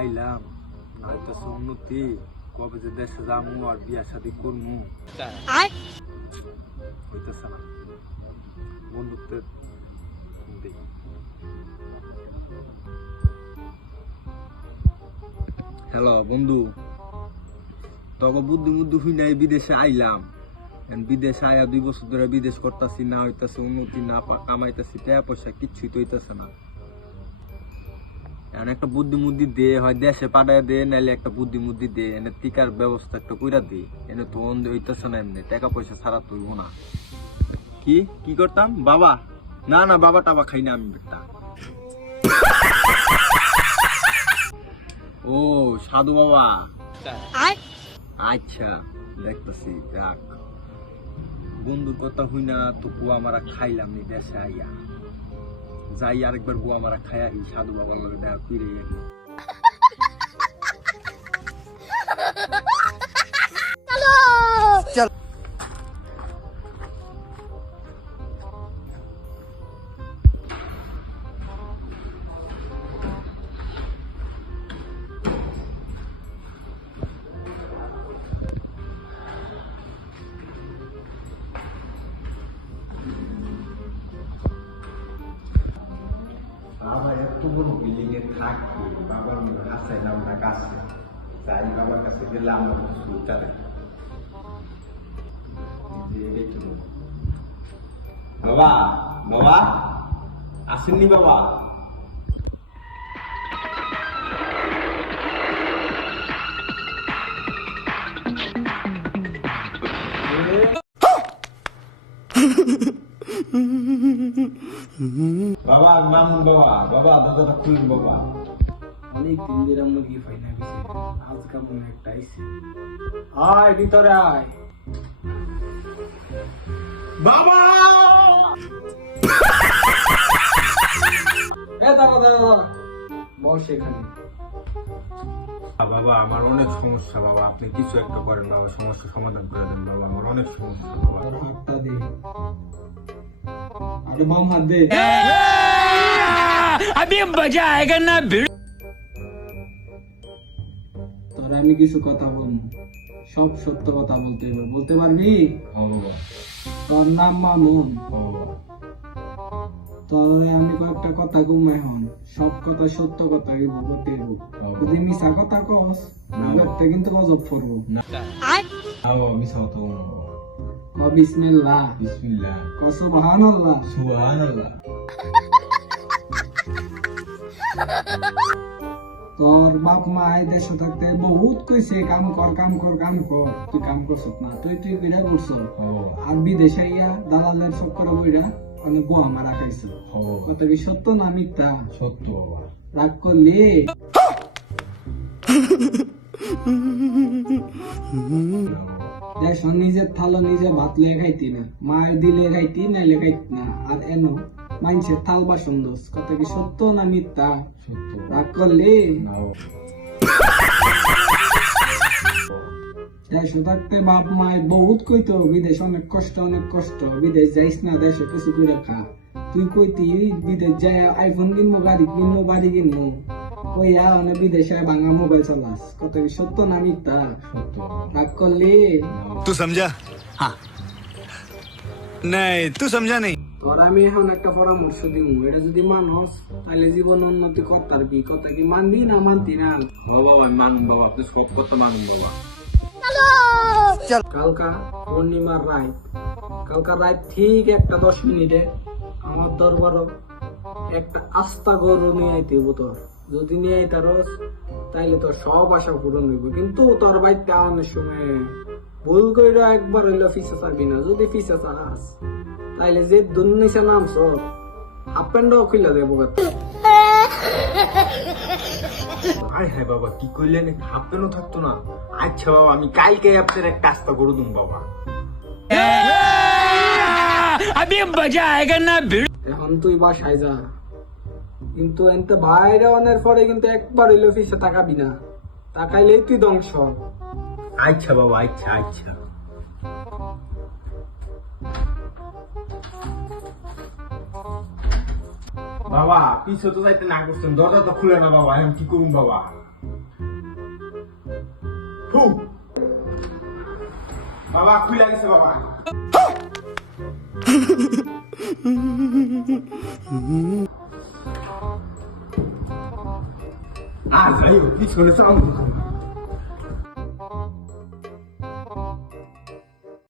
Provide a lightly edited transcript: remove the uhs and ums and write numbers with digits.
আইলাম না হইতেছে উন্নতি, কবে যে দেশে যামু আর বিয়া শাদি করমু হইতেছে না। বন্ধুত্বের হ্যালো বন্ধু, তবে বুদ্ধি বুদ্ধি হুইনাই বিদেশে আইলাম। বিদেশে আয়া 2 বছর ধরে বিদেশ করতেছি, না হইতেছে উন্নতি, না কামাইতেছি, টাকা পয়সা কিচ্ছুই তো হইতেছে না। এখন একটা বুদ্ধি দে, হয় দেশে পাঠায় দে, নাইলে একটা বুদ্ধি দে, এনে টিকার ব্যবস্থা একটা কইরা দে। এনে তো হইতেছে না, এমনি টাকা পয়সা ছাড়া তো হইব না। কি করতাম বাবা? না না, বাবা টাবা খাই না আমি বেটা। ও সাধু বাবা, আচ্ছা দেখতেছি। দেখ বন্ধুর কথা হই না তো বুয়া মারা খাইলাম নি দেশে আইয়া, যাই আরেকবার বুয়া মারা খাইয়া এই সাধু বাবার লগে দেখা ফিরে বাবা এত বড় বিল্ডিং এ থাকি, বাবার হাসাইলাম না কাছে, তাই বাবার কাছে গেলাম সুতারে। বাবা বাবা আসেননি বাবা? বাবা মামুন বাবা, বাবা দরজাটা খুলুন বাবা। অনেক দিন ধরে মুরগি পাই না কিছু, আজকে মনে একটা আইছে। আয় ভিতরে আয় বাবা দাঁড়া বস এখানে। বাবা আমার অনেক সমস্যা বাবা, আপনি কিছু একটা করেন বাবা, সমস্যা সমাধান করে দেন বাবা, আমার অনেক সমস্যা বাবা। তোর হাতটা দে, আরে বাম হাত দে। अभी मजा आएगा ना भिड़। তোর আমি কিছু কথা বলবো, সব সত্য কথা বলতে হবে, বলতে পারবি? তোর নাম মামুন, তোর আমি কয়েকটা কথা কম, এখন সব কথা সত্য কথা বলতে হবে। যদি মিশা কথা কস না ব্যক্তি কিন্তু গজব পড়বো। বিসমিল্লাহ বিসমিল্লাহ, সুবহানাল্লাহ সুবহানাল্লাহ। তোর বাপ মা দেশে থাকতে বহুত কইছে কাম কর কাম কর কাম কর, তুই কাম করছ না, তুই বিড়া করছ। আর বিদেশে ইয়া দালালের চক্করে বইরা অনেক গোয়া মারা খাইছ। কত কি সত্য না মিথ্যা? সত্য বাবা। রাগ করলি? দেশ নিজের থালা নিজে ভাত লিয়ে খাইতি না, মায়ের দিলে খাইতি নাইলে খাইতি না। আর এনো মানুষের থাল বাসন দোষ, কত কি সত্য না মিথ্যা? সত্য। রাগ করলি? দেশে থাকতে বাপ মায় বহুত কইতো বিদেশ অনেক কষ্ট, বিদেশ যাইস না, দেশে কিছু করে খা। তুই কইতি বিদেশ যাই আইফোন কিনবো, গাড়ি কিনবো, বাড়ি কিনবো, কইয়া অনেক বিদেশে ভাঙা মোবাইল চালাস, কত কি সত্য না মিথ্যা? সত্য। রাগ করলি? तू समझा? हाँ नहीं तू समझा नहीं। তোর আমি এখন একটা পরামর্শ দিব, এটা যদি মানস তাহলে জীবন উন্নতি করতে পারবি। কথা কি মানবি না মানতি না? বাবা আমি মানুন বাবা, আপনি সব কথা মানুন বাবা। কালকা পূর্ণিমার রাত, কালকা রাত ঠিক 1:10 আমার দরবার একটা আস্তা গরু নিয়ে আইতে হইব তোর। যদি নিয়ে আইতারস তাইলে তোর সব আশা পূরণ হইব, কিন্তু তোর বাইতে আনার সময় ভুল কইরা একবার হইলো ফিসা চাবি না। যদি ফিসা চাস তাইলে যে দুনিসা নাম সব হাফ প্যান্টও খুলে দেবো। আরে হ্যাঁ বাবা, কি করলেন? হাফ প্যান্টও থাকতো না? আচ্ছা বাবা, আমি কালকে আপনার একটা আস্তা করে দিন বাবা। अभी मजा आएगा ना भिड़। এখন তুই বাসায় যা, কিন্তু এনতে বাইরে অনের পরে কিন্তু একবার হইলো ফিসে তাকাবি না, তাকাইলেই তুই ধ্বংস। আচ্ছা বাবা, আচ্ছা আচ্ছা। বাবা পিছু তো যাইতে না করছেন, দরজা তো খুলে না বাবা, এখন কি করুন বাবা? বাবা খুলে গেছে বাবা। আর যাই হোক পিছনে চাও